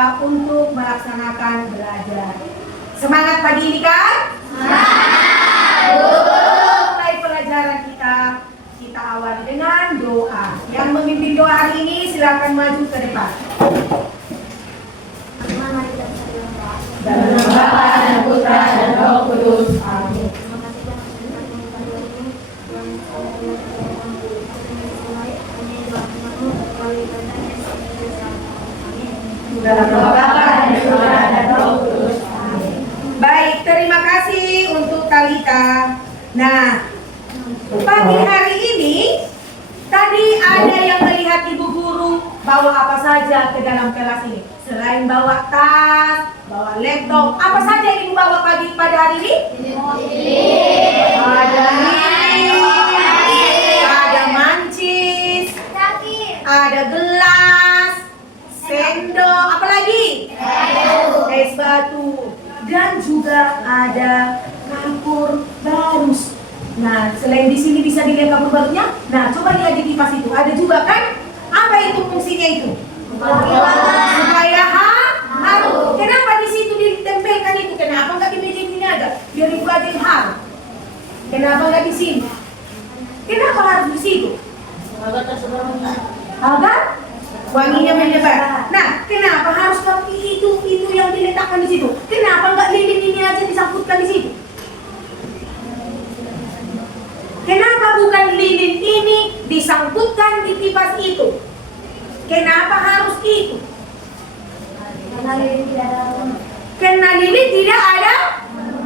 kita untuk melaksanakan belajar. Semangat pagi ini kan? Mulai pelajaran kita awali dengan doa. Yang memimpin doa hari ini silakan maju ke depan. Dalam nama Bapa dan Putra dan Roh Kudus. Amin. Dalam nama Bapa dan Putra dan Roh Kudus. Amin. Baik, terima kasih untuk Talita. Nah, pagi hari ini tadi ada yang melihat ibu guru bawa apa saja ke dalam kelas ini. Selain bawa tas, bawa laptop, apa saja yang ibu bawa pagi pada hari ini? Ada lilin, ada mancis, ada gelas, sendok, apa lagi? Es batu, dan juga ada kapur barus. Nah, selain di sini bisa dilihat kapur barunya. Nah, coba lihat di kipas itu. Ada juga kan? Apa itu fungsinya itu? Supaya harum. Kenapa di situ ditempelkan itu? Kenapa nggak di meja ini aja? Biar ibu aja yang harum. Kenapa nggak di sini? Kenapa harus di situ? Agar wanginya menyebar. Nah, kenapa harus kaki itu yang diletakkan di situ? Kenapa nggak lilin ini aja disangkutkan di situ? Kenapa bukan lilin ini disangkutkan di kipas itu? Kenapa harus itu? Karena lilin tidak ada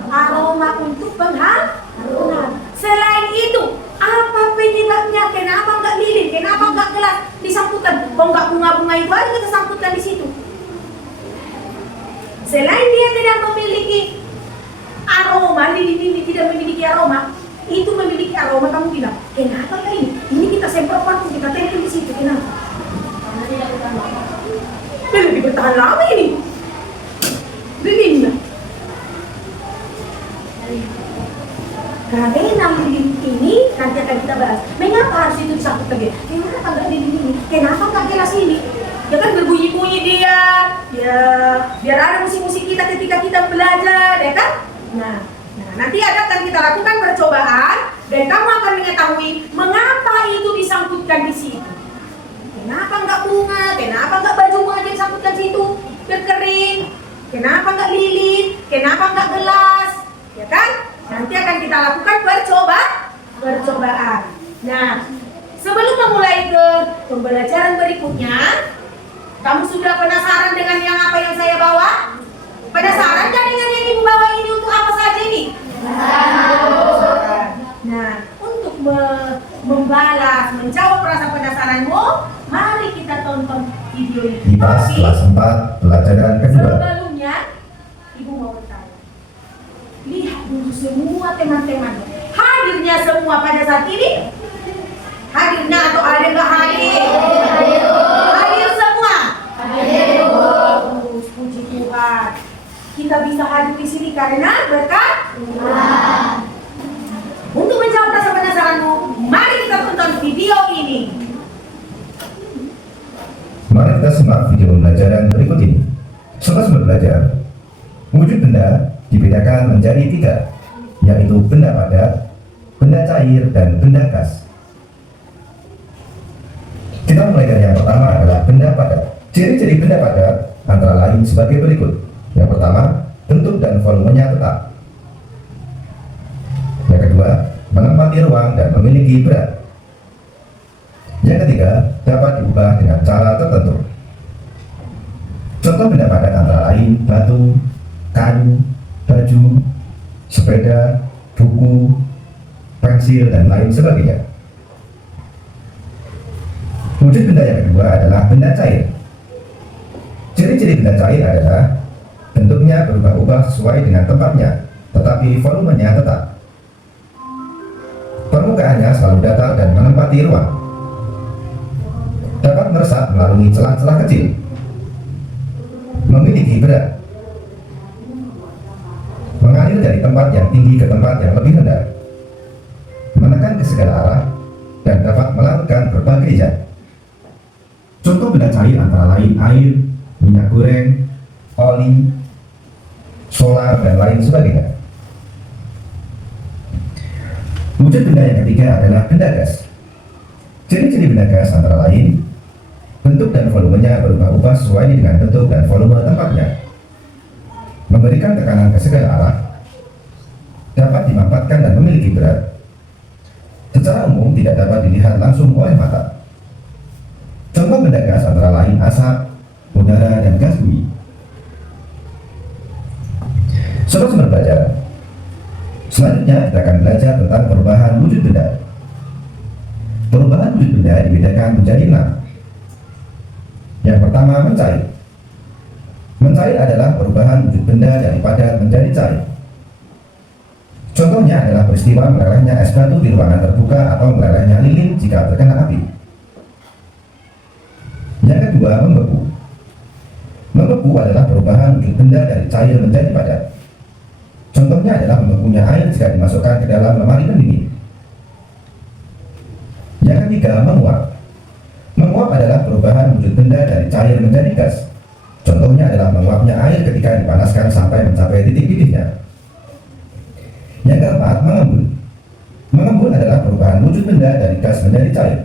aroma untuk pengharum. Selain itu, apa penyebabnya? Kenapa nggak lilin? Kenapa nggak gelas disangkutkan? Kok nggak bunga-bunga itu aja kita sangkutkan di situ? Selain dia tidak memiliki aroma, lilin ini tidak memiliki aroma. Itu memiliki aroma, kamu bilang, kenapa nggak ini? Ini kita semprot parfum, kita tempel di situ, kenapa? Karena tidak bertahan lama. Lebih bertahan lama ini. Lilinnya. Karena lilin ini nanti akan kita bahas. Mengapa harus itu disangkut lagi? Kenapa nggak lilin ini? Kenapa nggak gelas ini? Ya kan berbunyi-bunyi dia. Ya, biar ada musik-musik kita ketika kita belajar, ya kan? Nah, nanti akan kita lakukan percobaan dan kamu akan mengetahui mengapa itu disangkutkan di situ. Kenapa nggak bunga? Kenapa nggak baju aja disangkutkan situ biar kering? Kenapa nggak lilin? Kenapa nggak gelas? Ya kan? Nanti akan kita lakukan percobaan. Nah, sebelum memulai ke pembelajaran berikutnya, kamu sudah penasaran dengan apa yang saya bawa? Penasaran kan dengan yang ibu bawa ini untuk apa saja ini? Nah, untuk membalas, menjawab rasa penasaranmu, mari kita tonton video ini. Kipas kelas 4 pelajaran kedua. Sebelumnya, ibu mau bertanya. Lihat dulu semua teman-teman. Hadirnya semua pada saat ini? Hadirnya atau ada nggak hadir? Hadir semua. Hadir. Puji Tuhan. Kita bisa hadir di sini karena berkat Tuhan. Untuk menjawab rasa penasaranmu, mari kita tonton video ini. Mari kita simak video pembelajaran berikut ini. Sobat-sobat belajar, wujud benda dibedakan menjadi 3, yaitu benda padat, benda cair, dan benda gas. Kita mulai dari yang pertama adalah benda padat. Ciri-ciri benda padat antara lain sebagai berikut. Yang pertama, bentuk dan volumenya tetap. Yang kedua, menempati ruang dan memiliki berat. Yang ketiga, dapat diubah dengan cara tertentu. Contoh benda padat antara lain batu, kayu, baju, sepeda, buku, pensil, dan lain sebagainya. Wujud benda yang kedua adalah benda cair. Ciri-ciri benda cair adalah bentuknya berubah-ubah sesuai dengan tempatnya, tetapi volumenya tetap. Permukaannya selalu datar dan menempati ruang. Dapat meresap melalui celah-celah kecil. Memiliki berat. Mengalir dari tempat yang tinggi ke tempat yang lebih rendah. Menekan ke segala arah dan dapat melakukan berbagai zat. Contoh benda cair antara lain air, minyak goreng, api, solar, dan lain sebagainya. Wujud benda yang ketiga adalah benda gas. Ciri-ciri benda gas antara lain, bentuk dan volumenya berubah-ubah sesuai dengan bentuk dan volume tempatnya, memberikan tekanan ke segala arah, dapat dimampatkan dan memiliki berat, secara umum tidak dapat dilihat langsung oleh mata. Contoh benda gas antara lain asap, udara, dan gas bumi. Sobat-sobat belajar, selanjutnya kita akan belajar tentang perubahan wujud benda. Perubahan wujud benda dibedakan menjadi 6. Yang pertama, mencair. Mencair adalah perubahan wujud benda dari padat menjadi cair. Contohnya adalah peristiwa melelehnya es batu di ruangan terbuka atau melelehnya lilin jika terkena api. Yang kedua, membeku. Membeku adalah perubahan wujud benda dari cair menjadi padat. Contohnya adalah membekunya air jika dimasukkan ke dalam lemari pendingin. Yang ketiga, menguap. Menguap adalah perubahan wujud benda dari cair menjadi gas. Contohnya adalah menguapnya air ketika dipanaskan sampai mencapai titik pipihnya. Yang keempat, mengembun. Mengembun adalah perubahan wujud benda dari gas menjadi cair.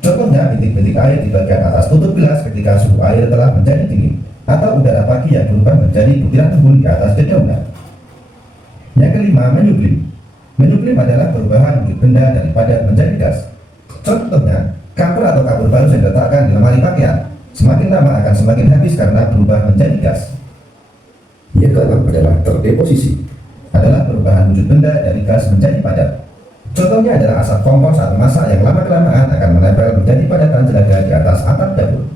Contohnya bintik-bintik air di bagian atas tutup gelas ketika suhu air telah menjadi dingin, atau udara pagi yang berubah menjadi butiran embun di atas dedaunan. Yang kelima, menyublim. Menyublim adalah perubahan wujud benda dari padat menjadi gas. Contohnya, kapur atau kapur baru yang diletakkan di lemari pakaian, semakin lama akan semakin habis karena berubah menjadi gas. Yang keenam adalah terdeposisi. Adalah perubahan wujud benda dari gas menjadi padat. Contohnya adalah asap kompor saat memasak yang lama-kelamaan akan menempel menjadi padatan jelaga di atas atap dapur.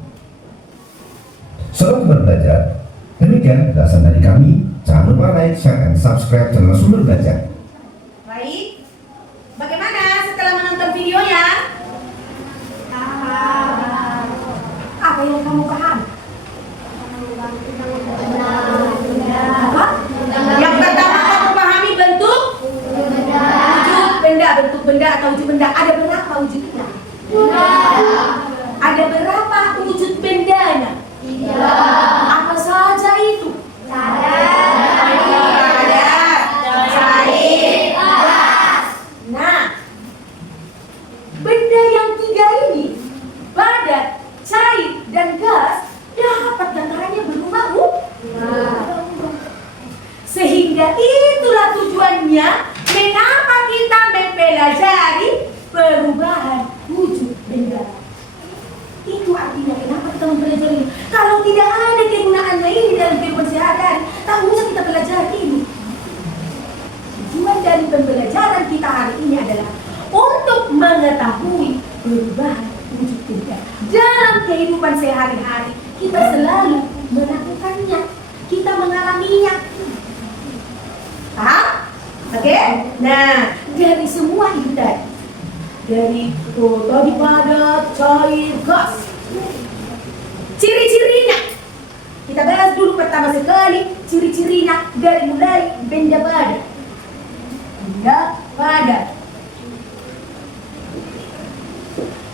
Sobat berbelajar, demikian penjelasan dari kami. Jangan lupa like, share, and subscribe channel Sumber Belajar. Baik, bagaimana setelah menonton videonya? Apa yang kamu paham? Apa? Yang pertama kamu pahami bentuk wujud benda, bentuk benda atau wujud benda. Ada berapa wujudnya? Ada berapa wujud bendanya? Apa saja itu? Nah, benda yang tiga ini, padat, cair, dan gas, dapat getarannya berubah. Sehingga itulah tujuannya mengapa kita mempelajari perubahan wujud benda. Itu artinya kenapa kita mempelajari. Kalau tidak ada kegunaannya ini dalam kehidupan sehari-hari, tak usah kita pelajari ini. Tujuan dari pembelajaran kita hari ini adalah untuk mengetahui perubahan wujud benda. Dalam kehidupan sehari-hari, kita selalu melakukannya, kita mengalaminya. Paham? Oke? Nah, dari semua itu dari tadi padat, cair, gas, ciri-cirinya kita bahas dulu pertama sekali. Ciri-cirinya dari mulai benda padat. Benda padat.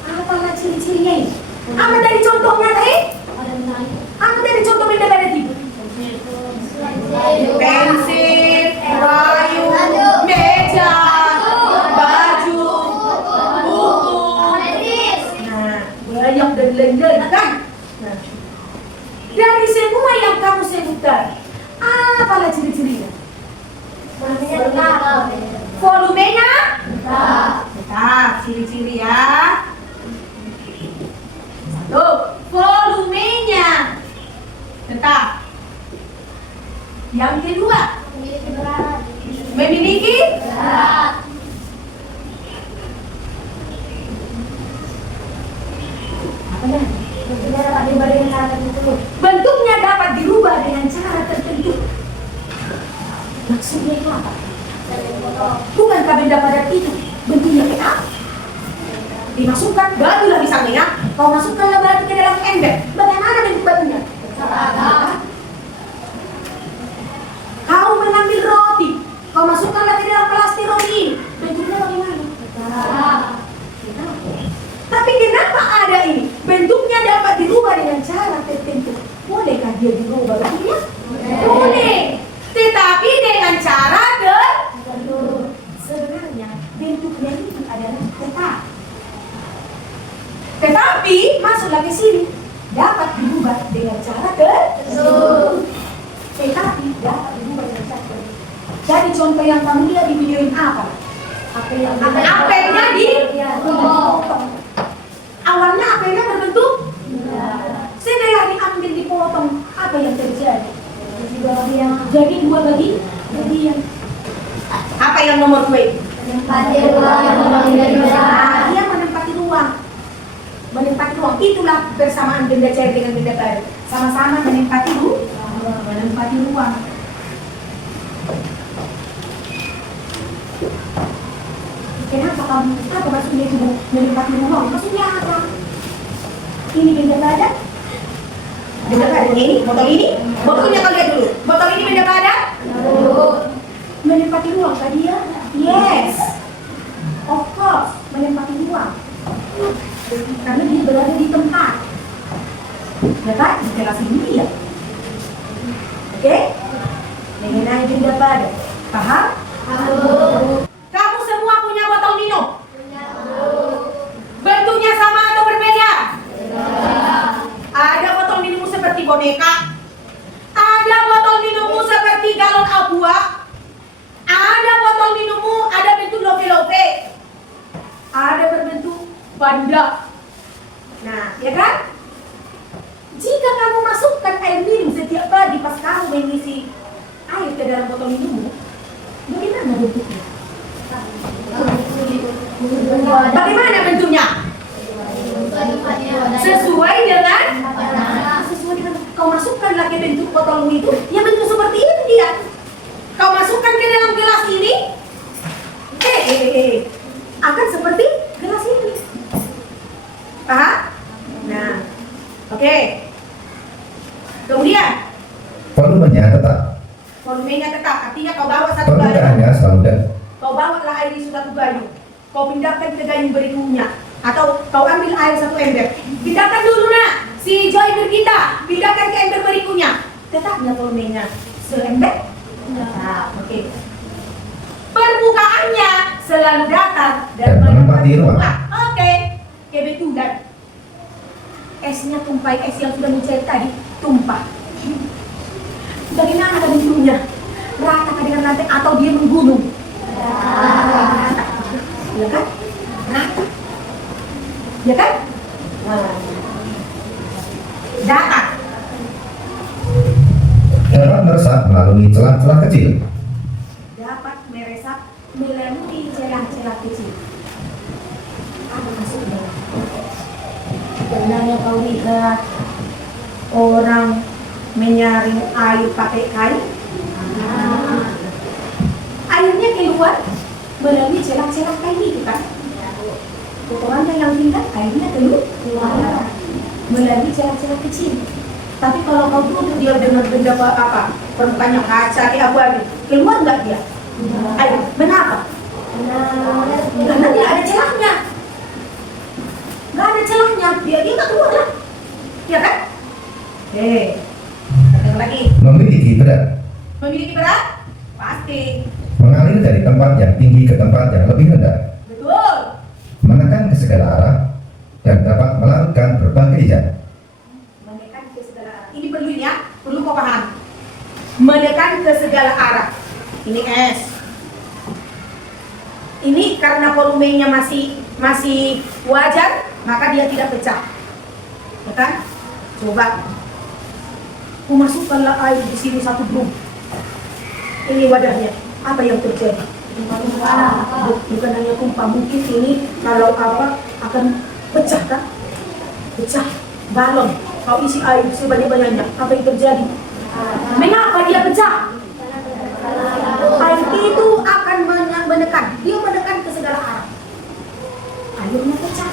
Apalah ciri-cirinya ini? Apa dari contohnya tadi? Apa dari contoh benda padat itu? Pensil, kayu, meja, baju, buku. Nah, banyak dan lain-lain kan? Nah, dari semua yang kamu sebutkan, apalah ciri-cirinya? Volumenya? Tetap, ciri-ciri ya. Satu, volumenya. Tetap. Yang kedua, memiliki berat. Bentuknya dapat dirubah dengan cara tertentu. Maksudnya apa? Bukankah benda padat itu bentuknya kayak apa? Dimasukkan batulah misalnya, kau masukkanlah batu ke dalam ember. Bagaimana bentuk batunya? Kau mengambil roti, kau masukkanlah ke dalam plastik roti ini. Bentuknya bagaimana? Tapi kenapa ada ini? Bentuknya dapat dirubah dengan cara tertentu. Bolehkah dia dirubah, betul ya? Boleh. Tetapi dengan cara sebenarnya bentuknya itu adalah tetap. Tetapi masuklah ke sini dapat dirubah dengan cara tetapi dapat dirubah dengan cara. Jadi contoh yang kamu lihat di video ini apa? Apelnya dipotong. Awalnya apelnya berbentuk setelah diambil dipotong, apa yang terjadi? Jadi dua bagian. Apa yang nomor 2? Menempati ruang. Dia menempati ruang. Itulah persamaan benda cair dengan benda baru. Sama-sama menempati ruang. Kenapa kamu? Apa maksudnya itu menempati ruang? Maksudnya apa? Ini benda badan. Benda badan ini, botolnya kau lihat dulu. Botol ini benda badan. Menempati ruang kah dia? Yes. Of course, menempati ruang. Karena dia berada di tempat. Ya kan? Jelas ini ya. Oke? Mengenai benda badan. Paham? Kamu semua punya botol minum? Bentuknya sama atau berbeda? Ada botol minummu seperti boneka. Ada botol minummu seperti galon aqua. Ada botol minummu ada bentuk lope-lope. Ada berbentuk banda. Nah, ya kan? Jika kamu masukkan air minum setiap pagi pas kamu mengisi air ke dalam botol minummu, bagaimana bentuknya? Bagaimana bentuknya? Sesuai dengan kau masukkanlah ke bentuk botolmu itu, ya bentuk seperti ini dia. Kau masukkan ke dalam gelas ini, akan seperti gelas ini. Paham? Nah, oke. Kemudian volumenya tetap. volumenya tetap, artinya kau bawa satu gayung. Permukaannya selalu dan Kau bawa lah air di satu gayung. Kau pindahkan ke gayung berikutnya. Atau kau ambil air satu ember. Pindahkan dulu nak. Si Joy berkita. Pindahkan ke ember berikutnya. Tetapnya volumenya seember. Nah, oke. Permukaannya selalu datar dan menempati ruang. Oke. Kebetulan esnya tumpah, es yang sudah mencair tadi tumpah. Bagaimana bentuknya? Rata dengan lantai atau dia menggunung? Ya kan? Rata. Ya kan? Datar. dapat meresap melalui celah-celah kecil. Dapat meresap melalui celah-celah kecil. Apa maksudnya? Pernahnya kau lihat orang menyaring air pakai kain? Airnya keluar melalui celah-celah kain itu kan? Potongannya yang tinggal, airnya keluar melalui celah-celah kecil. Tapi kalau kau tutup dia dengan benda apa? Permukaannya kaca, kayak apa? Keluar nggak dia? Air. Kenapa? Karena tidak ada celahnya. Nggak ada celahnya, dia nggak keluar lah. Ya kan? Katakan lagi. Memiliki berat. Memiliki berat? Pasti. Mengalir dari tempat yang tinggi ke tempat yang lebih rendah. Betul. Menekan ke segala arah dan dapat melakukan berbagai zat. Menekan ke segala arah. Ini perlu ya, perlu kau paham. Menekan ke segala arah. Ini S. Ini karena volumenya masih wajar, maka dia tidak pecah. Ya kan? Coba. Ku masukkanlah air di sini satu drum. Ini wadahnya. Apa yang terjadi? Bukan hanya tumpah, mungkin ini kalau apa akan pecah kan? Pecah. Balon. Kau isi air sebanyak-banyaknya. Apa yang terjadi? Mengapa dia pecah? Air itu akan menekan. Dia menekan ke segala arah. Airnya pecah.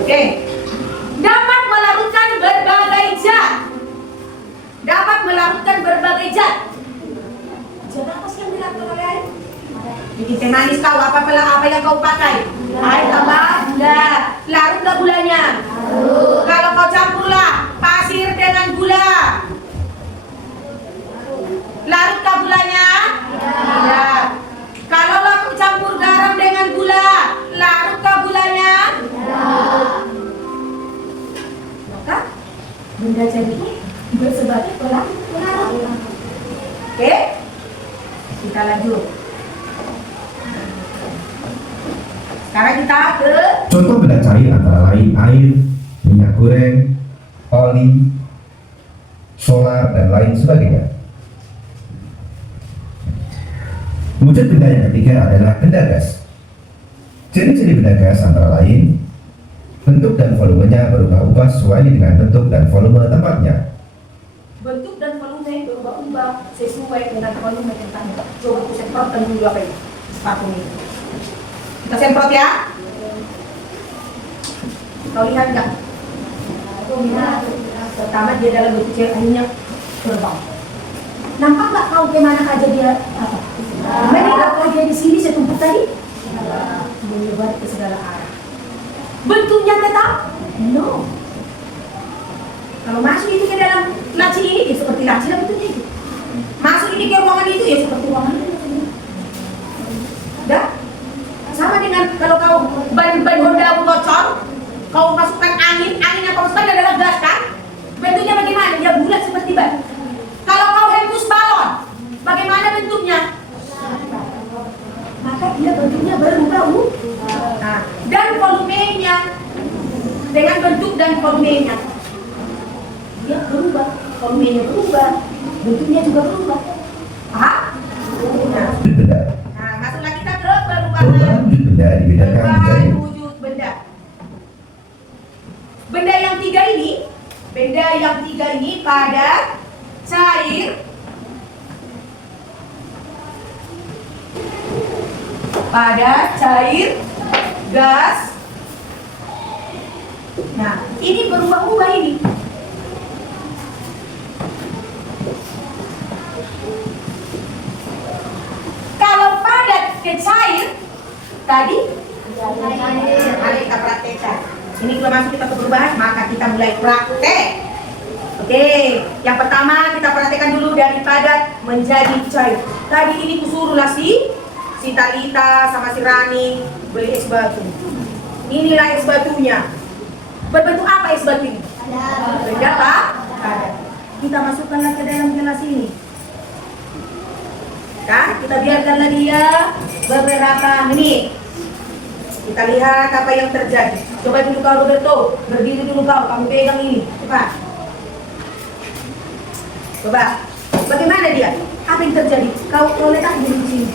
Oke. Dapat melarutkan berbagai zat. Dapat melarutkan berbagai zat. Zat apa sih yang dilarutkan oleh air? Bikin teh manis kau, apa yang kau pakai? Air tambah gula. Larutlah gulanya. Kalau kau campurlah pasir Sebagai pelarut. Oke, kita lanjut. Sekarang kita ke Contoh benda cair antara lain air, minyak goreng, oli, solar, dan lain sebagainya. Wujud benda yang ketiga adalah benda gas. Ciri-ciri benda gas antara lain bentuk dan volumenya berubah-ubah sesuai dengan bentuk dan volume tempatnya. bentuk dan volume berubah-ubah sesuai dengan volume tempatnya. Coba aku semprotkan dulu apa ini? Sepatu ini. Kita semprot ya. Kau lihat nggak? Pertama dia dalam bentuk cair, akhirnya terbang. Nampak nggak kau kemana aja dia apa? Meninggalkan dia di sini setumpuk tadi? Menyebar ke segala arah. Bentuknya tetap? No. Kalau masuk itu ke dalam laci ini, ya seperti laci lah bentuknya itu. Masuk ini ke ruangan itu, ya seperti ruangan itu. Dah? Sama dengan kalau kau ban Honda bocor, kau masukkan angin yang kau masukkan adalah gas kan? Bentuknya bagaimana? Dia bulat seperti ban. Kalau kau hembus balon, bagaimana bentuknya? Maka dia bentuknya berubah. Nah, dan volumenya dengan bentuk dan volumenya dia berubah, volumenya berubah, bentuknya juga berubah. Paham? Wujud benda. Nah, masuklah kita ke Perubahan perubahan. wujud benda dibedakan menjadi Perubahan wujud benda. Benda yang tiga ini padat, cair, gas. Nah, ini berubah-ubah ini. Kalau padat ke cair, tadi mari kita praktekkan. Ini kalau masuk kita ke perubahan, maka kita mulai praktek. Oke, yang pertama kita praktekkan dulu dari padat menjadi cair. Tadi ini kusuruhlah si Talita sama si Rani beli es batu. Inilah es batunya. Berbentuk apa es batu ini? Benda apa? Padat. Kita masukkanlah ke dalam gelas ini. Kan? Kita biarkanlah dia beberapa menit. Kita lihat apa yang terjadi. Coba dulu kau Roberto, berdiri dulu kau, kamu pegang ini. Coba. Bagaimana dia? Apa yang terjadi? Kau letak di sini.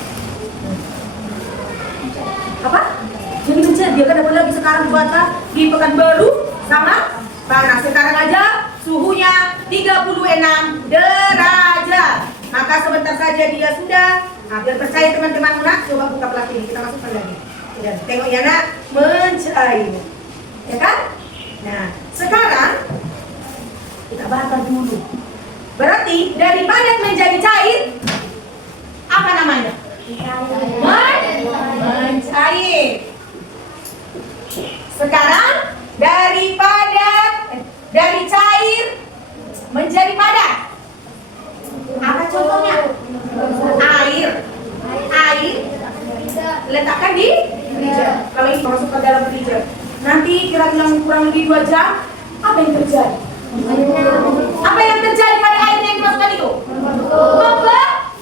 Apa? Jadi mencet dia kan dapat lagi sekarang cuaca di Pekanbaru sama panas. Sekarang aja suhunya 36 derajat. Maka sebentar saja dia sudah. Nah, biar percaya teman-teman nak, coba buka plastik ini, kita masukkan lagi. Dan tengok ya nak, mencair. Ya kan? Nah, sekarang kita bakar dulu. Berarti dari padat menjadi cair, apa namanya? Mencair. Sekarang dari cair menjadi padat. Apa contohnya? Air letakkan di freezer. Kalau ini masuk ke dalam freezer, nanti kira-kira kurang lebih 2 jam, apa yang terjadi? Apa yang terjadi pada air yang dimasukkan itu?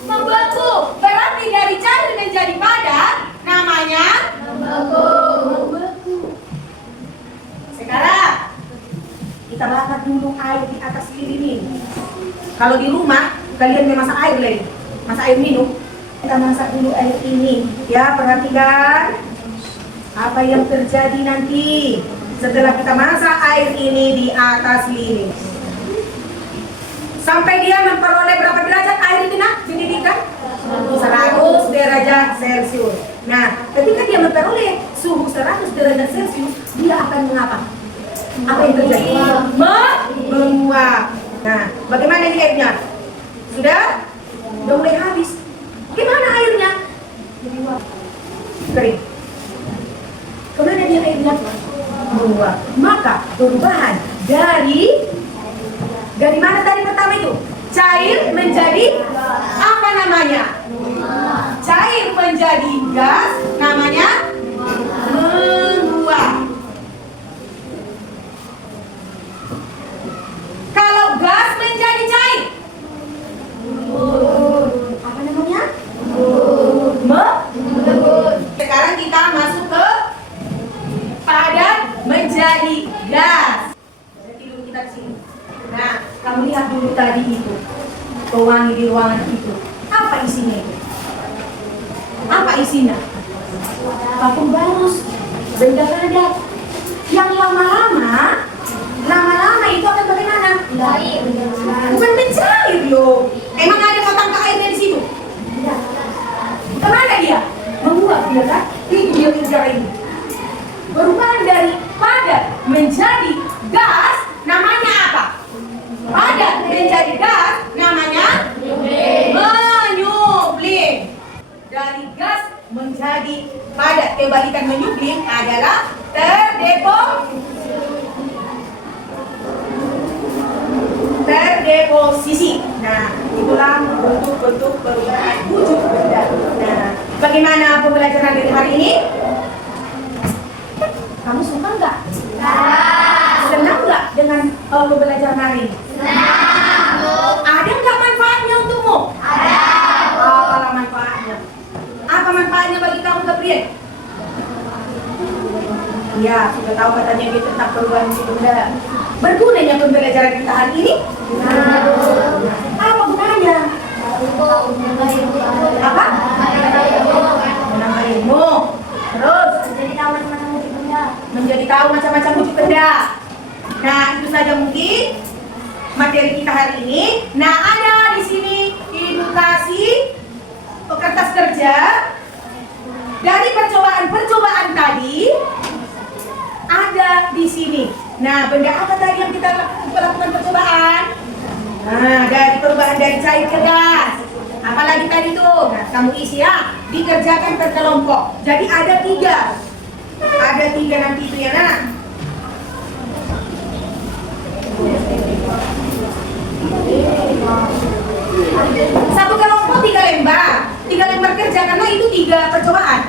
Membeku. Berarti dari cair menjadi padat, namanya membeku. Sekarang kita bakar dulu air di atas lilin ini. Kalau di rumah kalian memasak air lagi, masak air minum, kita masak dulu air ini. Ya, perhatikan apa yang terjadi nanti setelah kita masak air ini di atas lilin. Sampai dia memperoleh berapa derajat air itu nak? Dididihkan 100 derajat Celcius. Nah, ketika dia memperoleh suhu 100 derajat Celcius, dia akan mengapa? Apa yang terjadi? Menguap. Nah, bagaimana ini airnya? Sudah mulai habis. Gimana airnya? Kering. Kemana dia airnya? Menguap. Maka perubahan dari mana tadi pertama itu? Cair menjadi apa namanya? Cair menjadi gas, namanya menguap. Kalau gas menjadi dulu tadi itu, pewangi di ruangan itu, apa isinya itu? Apa isinya? Parfum barus, benda padat. Yang lama-lama itu akan bagaimana? Baik. Bukan mencair loh. Emang ada potong air dari situ? Kemana dia? Menguap dia kan? Itu dia kerja ini. Berubah dari padat menjadi gas, namanya apa? Padat menjadi gas, namanya menyublim. Dari gas menjadi padat, kebalikan menyublim adalah terdeposisi. Nah, itulah bentuk-bentuk perubahan wujud benda. Nah, bagaimana pembelajaran dari hari ini? Kamu suka nggak? Senang nggak dengan pembelajaran hari ini? Ada nggak manfaatnya untukmu? Apa manfaatnya? Apa manfaatnya bagi kamu, Gabriel? Ya, sudah tahu katanya dia tentang perubahan wujud benda. Bergunanya pembelajaran kita hari ini? Apa gunanya? Apa? Menambah ilmu. Terus? Menjadi tahu macam-macam wujud benda. Nah, itu saja mungkin materi kita hari ini. Nah, ada di sini edukasi kertas kerja dari percobaan tadi. Ada di sini. Nah, benda apa tadi yang kita lakukan percobaan? Nah, dari perubahan dari cair ke gas. Apalagi tadi tuh? Nah, kamu isi ya. Dikerjakan per kelompok. Jadi ada 3. Ada 3 nanti itu ya, nak. Satu kelompok 3 lembar. 3 lembar kerja karena itu 3 percobaan.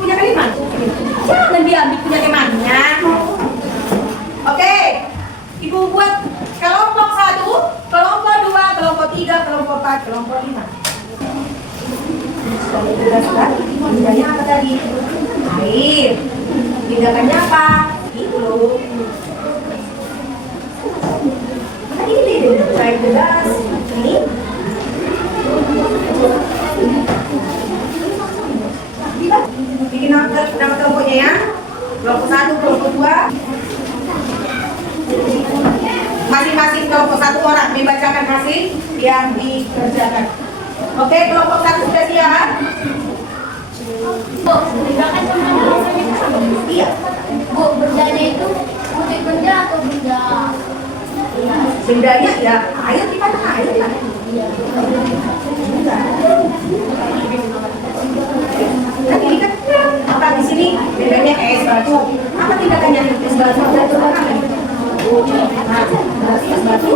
Punya kalimat? Jangan diambil punya temannya. Oke, Ibu buat kelompok 1, kelompok 2, kelompok 3, kelompok 4, kelompok 5. Sudah. Tindakannya apa tadi? Air. Tindakannya apa? Itu loh. Ini cair gelas. Ini. Bikin nama kelompoknya ya. Kelompok 1, kelompok 2. Masing-masing kelompok 1 orang membacakan hasil yang dikerjakan. Oke, kelompok 1 sudah siap? Bu, tindakan Iya. Bu, bendanya itu wujud benda atau benda? Bendanya ya air di mana air kan? Nah, ini kan apa di sini bendanya es batu. Apa tindakannya es batu? Es batu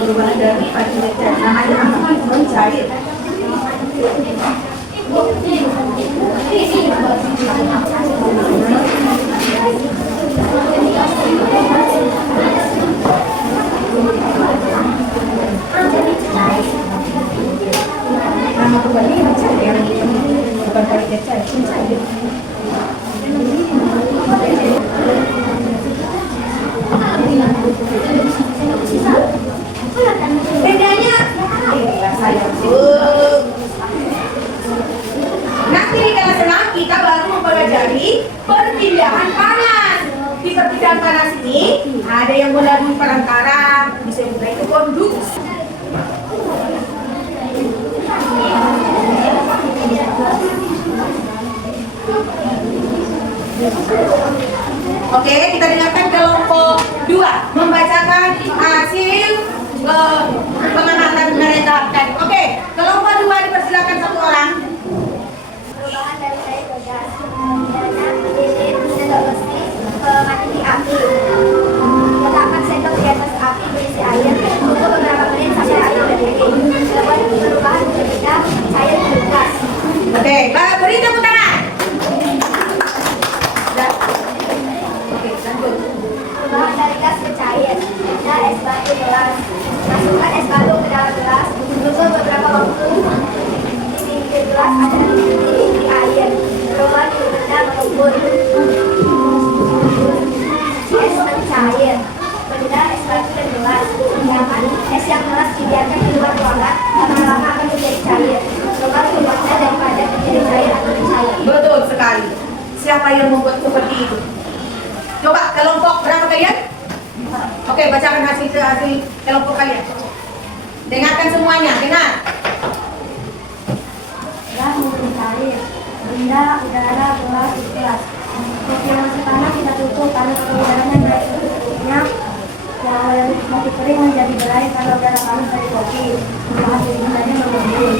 perubahan dari partikel. Namanya apa? Mencair. Nama perubahannya mencair. Bukan partikel cair, mencair. Bedanya nanti di kelas 6 kita baru mempelajari perpindahan panas. Di perpindahan panas ini ada yang melalui perantara, disebut itu konduksi. Oke, kita dengarkan kelompok 2 membacakan hasil pengamatan mereka tadi. Oke, kelompok 2 dipersilakan 1 orang. Perubahan dari cair ke gas. Bendanya lilin, sendok besi, mati di api. Letakkan sendok di atas api berisi air. Tunggu beberapa menit sampai air mendidih. Lakukan perubahan menjadi cair ke gas. Oke, beri tepuk tangan. Oke, lanjut. Perubahan dari gas ke cair. Ada es batu gelas. Masukkan es batu ke dalam gelas. Tunggu beberapa waktu. Di pinggir gelas ada di air. Perubahan di benda mengumpul. Es mencair. apabila es batu dan gelas. Sedangkan es yang gelas dibiarkan di luar ruangan, lama-lama akan menjadi cair. Coba mengubahnya daripada menjadi cair atau cair. Betul sekali. Siapa yang membuat seperti itu? Coba kelompok berapa kalian? Oke, bacakan hasil kelompok kalian. Dengarkan semuanya, dengar. Gas menjadi cair. Benda, udara, gelas, gelas. Kopi yang masih panas kita tutup karena kalau udaranya naik tutupnya. Yang masih kering menjadi berai karena udara panas dari kopi. Hasil bendanya mengembun.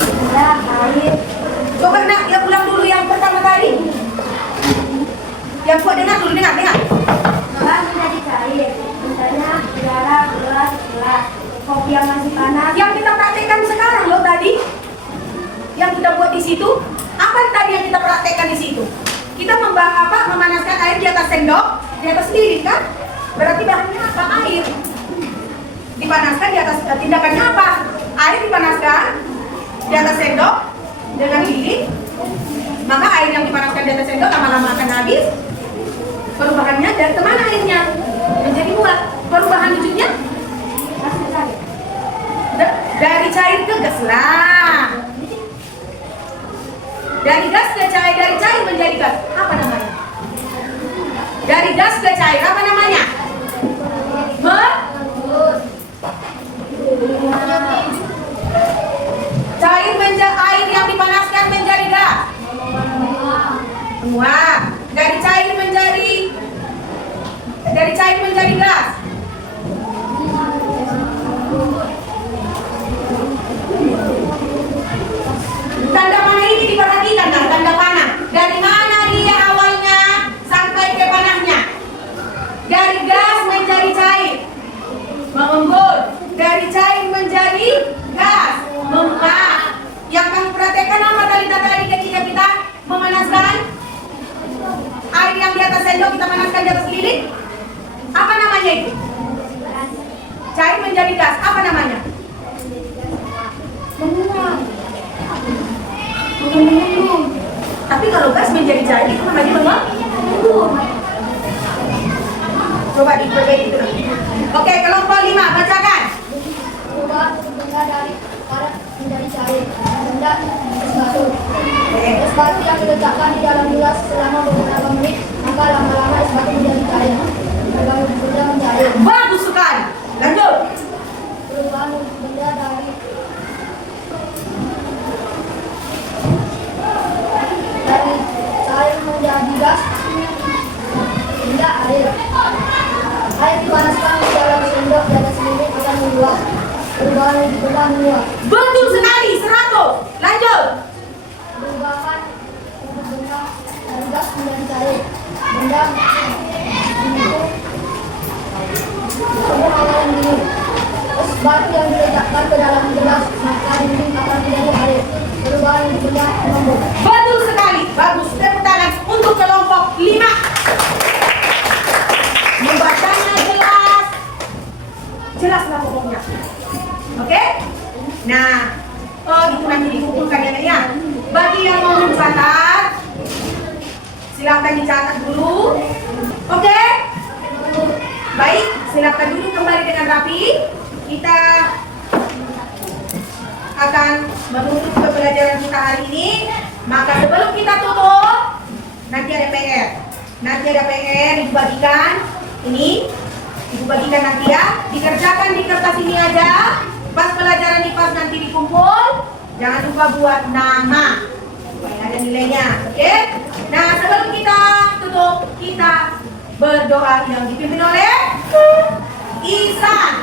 Benda, air. Coba nak, yang ulang dulu yang pertama tadi. Yang kuat dengar dulu, dengar. Gas menjadi cair. Bendanya, udara, gelas, gelas. Kopi yang masih panas. Yang kita praktekkan sekarang loh tadi. Yang kita buat di situ. Apa tadi yang kita praktekkan di situ? Kita memanaskan air di atas sendok, di atas lilin kan? Berarti bahannya apa? Air. Dipanaskan di atas, tindakannya apa? Air dipanaskan di atas sendok dengan lilin. Maka air yang dipanaskan di atas sendok lama-lama akan habis. Perubahannya dari kemana airnya? Menjadi uap. Perubahan wujudnya? Dari cair ke gas lah. Dari gas ke cair, dari cair menjadi gas. Apa namanya? Dari gas ke cair, apa namanya? Cair menjadi air yang dipanaskan menjadi gas. Menguap. Dari cair menjadi gas. Tanda panah ini diperhatikan kan, tanda panah. Dari mana dia awalnya sampai ke panahnya? Dari gas menjadi cair, mengembun. Dari cair menjadi gas, menguap. Yang kamu perhatikan apa tadi ketika kita memanaskan air yang di atas sendok, kita panaskan di atas lilin? Apa namanya itu? Cair menjadi gas, apa namanya? Menguap. Tapi kalau gas menjadi cair itu namanya menguap. Coba diperbaiki itu. Oke, kelompok 5 bacakan. Berubah benda dari padat menjadi cair. Benda es batu. Es batu yang diletakkan di dalam gelas selama beberapa menit, maka lama-lama es batu menjadi cair. Benda mencair. Bagus sekali. Lanjut. Perubahan benda dari cair menjadi gas. Benda air. Air dipanaskan di dalam sendok di atas lilin akan menguap. Perubahan benda menguap. Betul sekali, 100. Lanjut. Perubahan benda dari gas menjadi cair. Benda itu perubahan dingin. Es batu yang diletakkan ke dalam gelas maka dingin akan menjadi air. Perubahan benda mengembun. Betul sekali. Bagus. Tepuk tangan untuk kelompok 5. Membacanya jelas. Jelaslah pokoknya. Oke? Nah, itu nanti dikumpulkan ya. Bagi yang mau mencatat, silakan dicatat dulu. Oke? Baik, silakan dulu kembali dengan rapi. Kita akan menutup pembelajaran kita hari ini. Maka sebelum kita tutup, nanti ada PR. Nanti ada PR dibagikan. Ini ibu bagikan nanti ya. Dikerjakan di kertas ini aja. Pas pelajaran IPAS nanti dikumpul. Jangan lupa buat nama. Supaya ada nilainya. Oke? Nah, sebelum kita tutup, kita berdoa yang dipimpin oleh Ihsan.